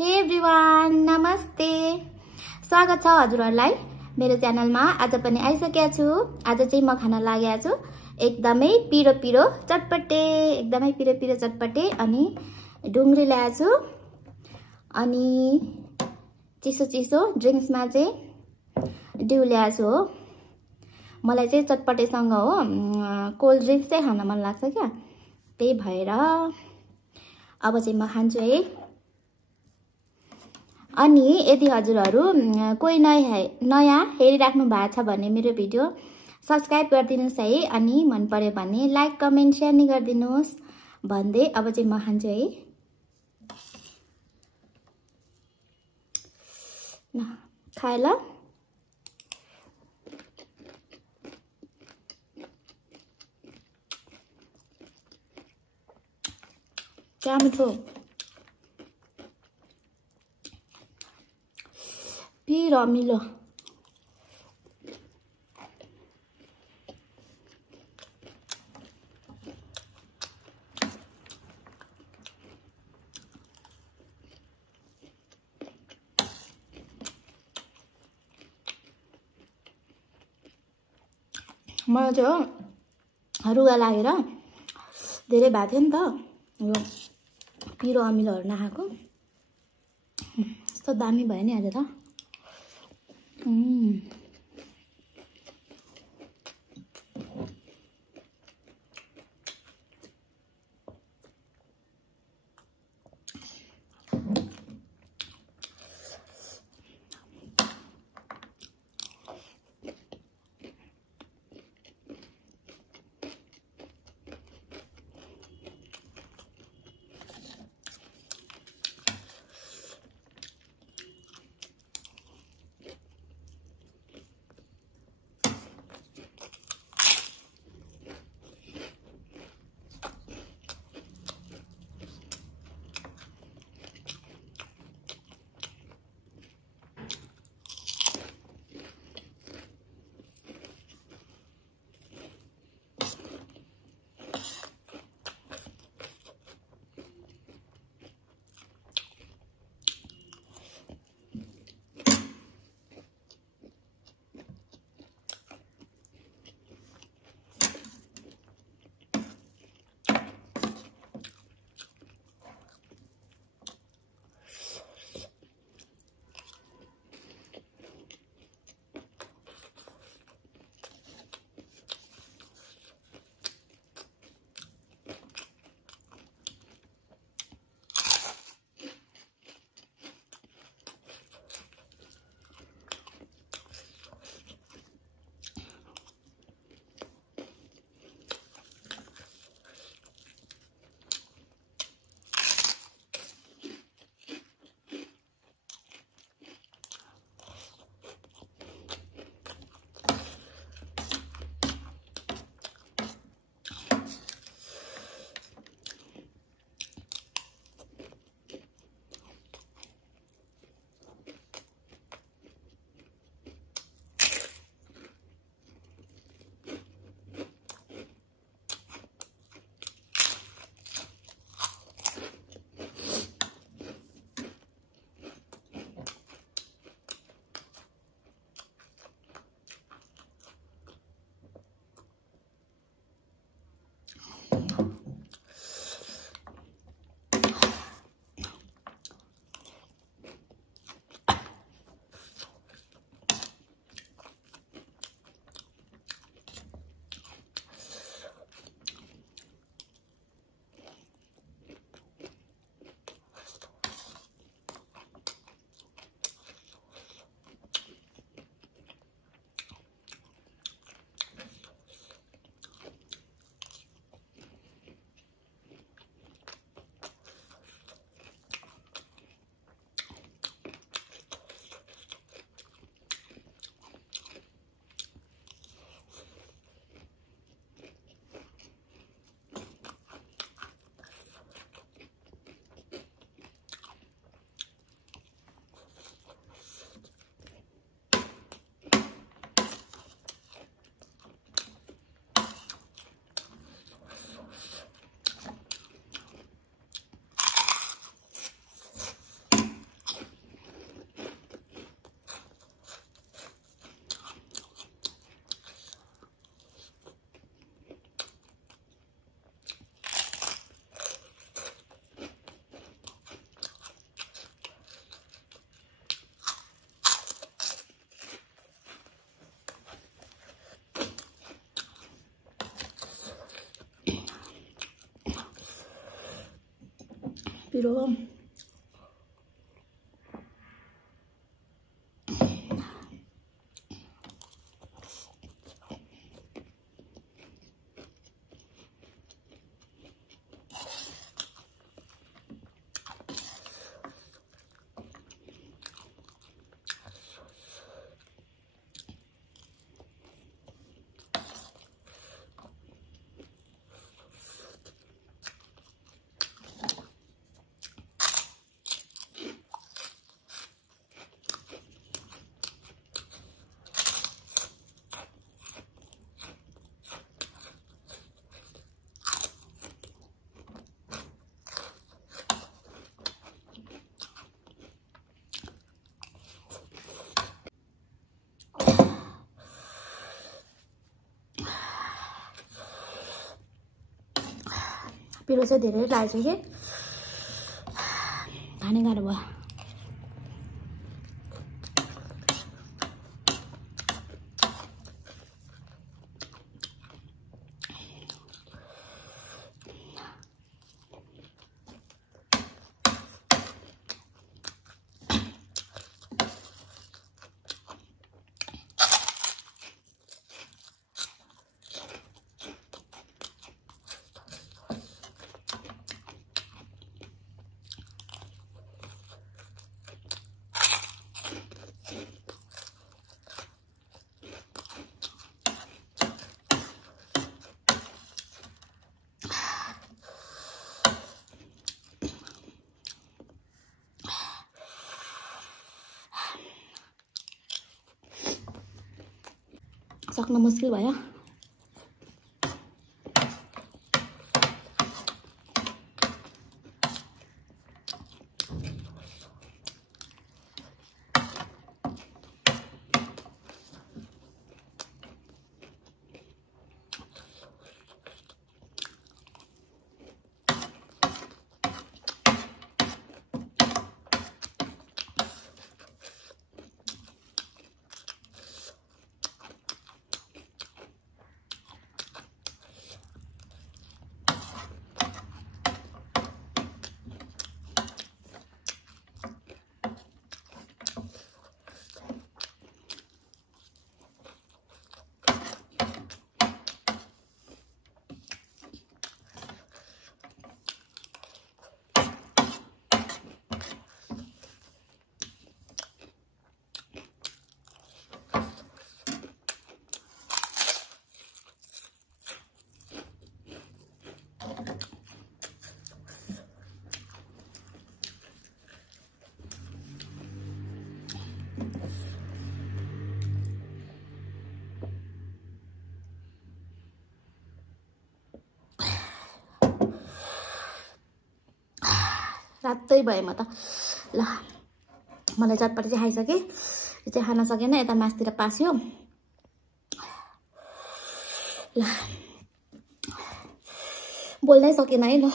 हे एभ्रिवान, नमस्ते। स्वागत छ हजुरहरुलाई मेरो च्यानलमा। आज पनि आइसकेको छु। आज चाहिँ म खाना लागेको छु एकदमै पिरो पिरो चटपटे, एकदमै पिरो पिरो चटपटे। अनि ढुंग्री ल्याएको छु। अनि चिसो चिसो ड्रिंक्समा चाहिँ डिउ ल्याएको छु हो। मलाई चाहिँ चटपटेसँग हो कोल्ड ड्रिंक्स चाहिँ खान मन लाग्छ क्या, त्यही भएर अब चाहिँ म खान्छु है। अनि यदि हजुरहरु कोही नयाँ हेरिराख्नु भएको छ भने मेरो भिडियो सब्स्क्राइब गरिदिनुस् है। अनि मन पर्यो भने लाइक कमेन्ट शेयर नि गरिदिनुस् भन्दै अब चाहिँ म खान्छु है। ल खाए ल। क्या मिठो, पिरो मिलो। मलाई चाहिँ रुगा लागेर धेरै भएको थियो नि त, यो पिरो अमिलोहरु नखाएको। यस्तो दामी भयो नि आज त। पिरो पिरो चाहिँ धेरै लाग्छ के खाने गाह्रो भयो सक्न मुस्किल भयो रातै भयो म त ल मलाई चटपटी चाहिँ खाइसके यो चाहिँ खान सकेन यता मासतिर पास्यो ल बोल्नै सकेन है ल